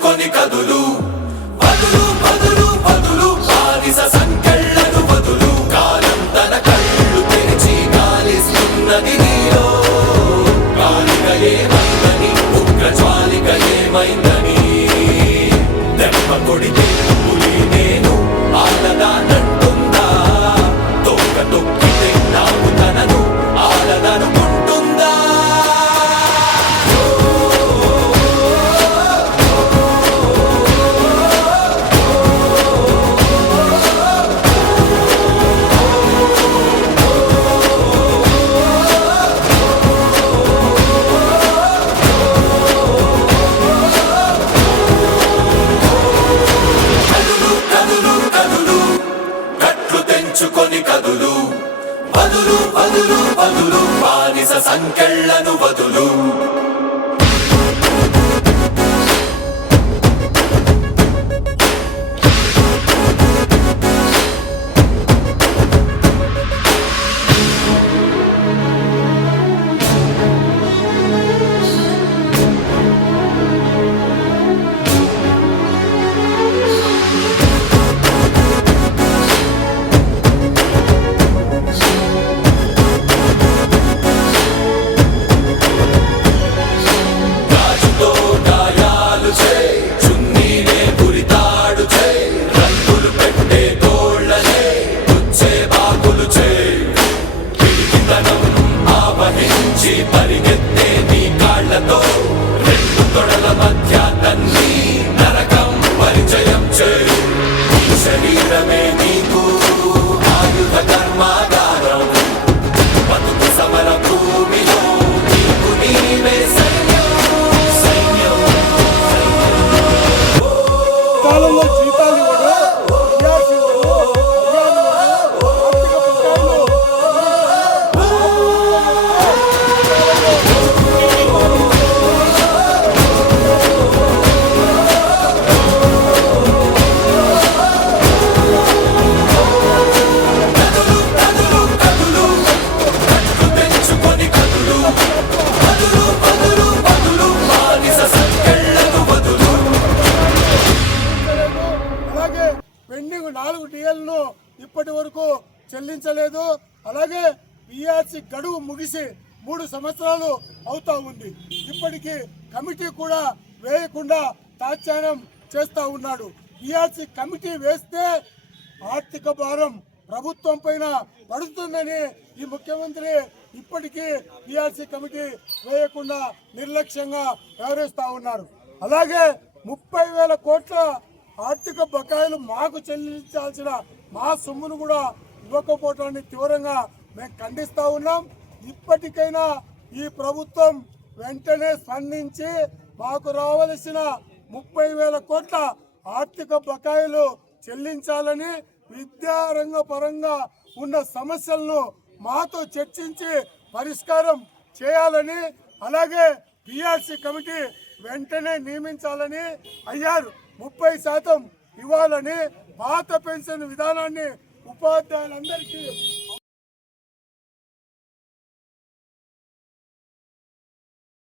తెంచుకొని కదులు వదులు వదులు వదులు బానిస సంకెళ్ళను వదులు కాలం తన కళ్ళు తెరిచి గాలిస్తున్నది నీలో కాలిక ఏమైందని ఉగ్ర జ్వాలిక ఏమైందని దెబ్బ కొడితే పులి నేను ఆలదానంటుందా తొక్క తొక్కితే నాకు తనను ఆలదనుకుంటుందా తెంచుకొని కదులు వదులు వదులు వదులు బానిస సంకెళ్ళను వదులు పరిగెత్తే నీ కాళ్లతో రెండు తొడల మధ్య తన్ని నరకం పరిచయం చేయి నీ శరీరమే నీకు ఆయుధ కర్మాగారం బతుకు సమర భూమిలో నీకు నీవే సైన్యం సైన్యం పెండింగ్ 4 DLను ఇప్పటి వరకు చెల్లించలేదు. అలాగే పిఆర్సీ గడువు ముగిసి 3 సంవత్సరాలు అవుతా ఉంది. ఇప్పటికీ కమిటీ కూడా వేయకుండా తాత్సారం చేస్తా ఉన్నాడు. పిఆర్సీ కమిటీ వేస్తే ఆర్థిక భారం ప్రభుత్వం పైన పడుతుందని ఈ ముఖ్యమంత్రి ఇప్పటికీ పిఆర్సీ కమిటీ వేయకుండా నిర్లక్ష్యంగా వ్యవహరిస్తా ఉన్నారు. అలాగే 30,000 కోట్ల ఆర్థిక బకాయిలు మాకు చెల్లించాల్సిన మా సొమ్మును కూడా ఇవ్వకపోవటాన్ని తీవ్రంగా మేము ఖండిస్తూ ఉన్నాం. ఇప్పటికైనా ఈ ప్రభుత్వం వెంటనే స్పందించి మాకు రావలసిన 30,000 కోట్ల ఆర్థిక బకాయిలు చెల్లించాలని, విద్యారంగ పరంగా ఉన్న సమస్యలను మాతో చర్చించి పరిష్కారం చేయాలని, అలాగే పిఆర్సీ కమిటీ వెంటనే నియమించాలని, ఐఆర్ 30% ఇవ్వాలని, పాత పెన్షన్ విధానాన్ని ఉపాధ్యాయులందరికీ